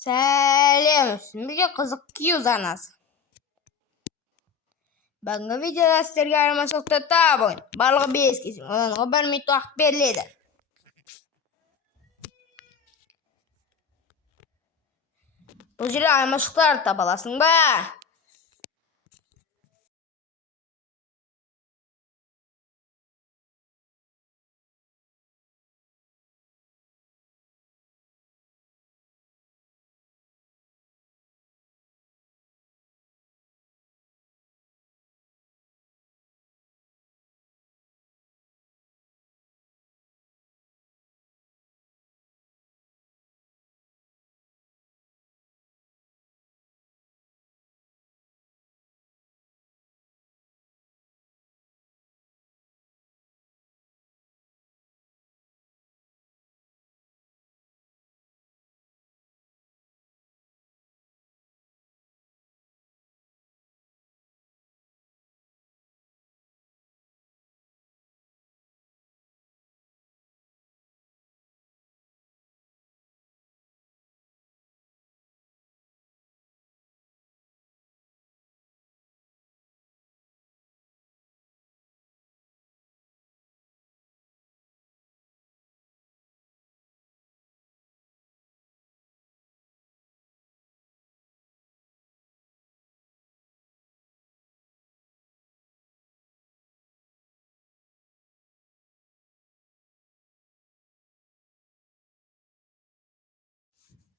Сәлем, сізге қызық кию занасы. Бүгінгі видеода сіздерге айырмашылықты табын. Барлығы 5 кезең, оданға 1 минут уақыт беріледі. Бұл жерде айырмашылықтарды таба аласың ба?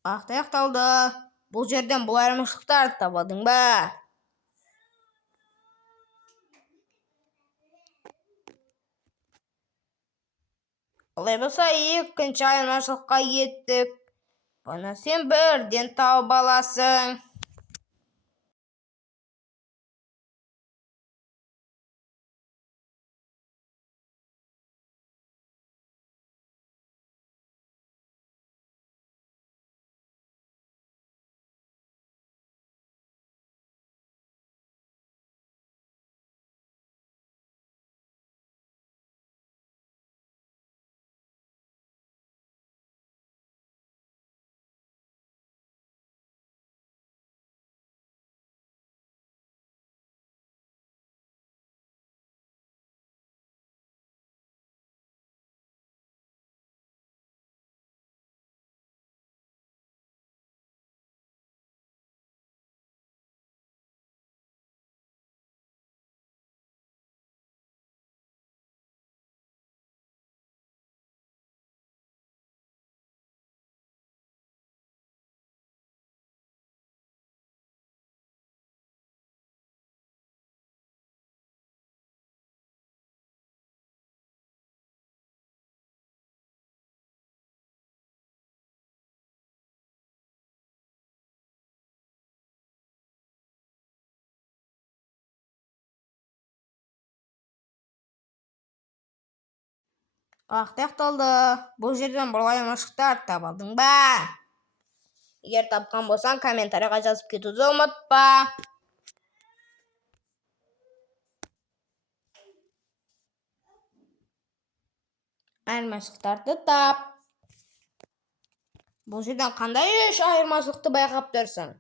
Уақыт аяқталды. Бұл жерден бұл айырмашылықтарды табадың ба? Олай болса, екінші айырмашылыққа кеттік. Бұны сен бірден тауып аласың. Уақыт аяқталды. Бұл жерден бұл айырмашылықтарды таба алдың ба? Егер тапқан болсаң, комментарийға жазып кетуді ұмытпа. Айырмашылықтарды тап. Бұл жерден қандай 3 айырмашылықты байқап тұрсың?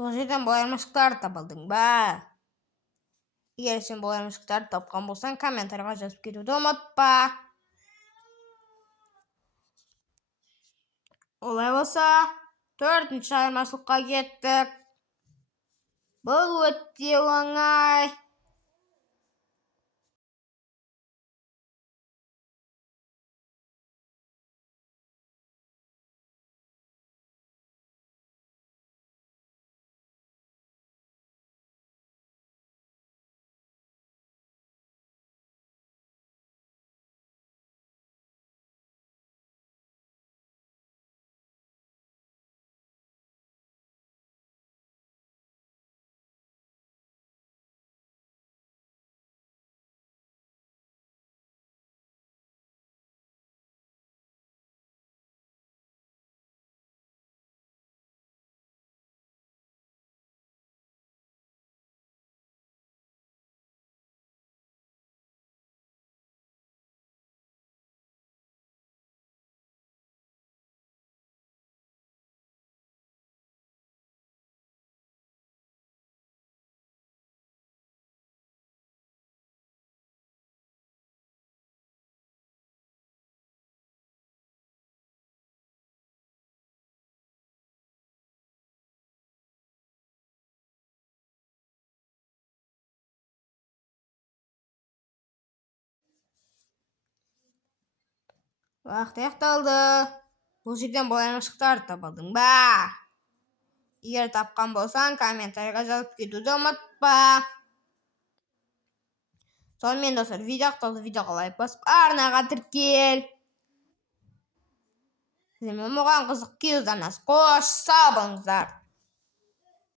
Бұл жерден бұл айырмашылықтарды табылдың ба? Егер сен бұл айырмашылықтарды тапқан болсаң, комментарийға жазып кетуді ұмытпа. Олай болса, 4-ші айырмашылыққа кеттік. Бұл өте оңай. Уақыт аяқталды. Бұл жерден бұл айырмашылықтарды табылдың ба? Егер тапқан болсаң, комментарийға жазып кетуді ұмытпа. Сонымен достар, видео аяқталды. Видеоға лайк басып, арнаға тіркел. Сіздермен оған қызық күйеуіз арнасы қош, сау болыңыздар.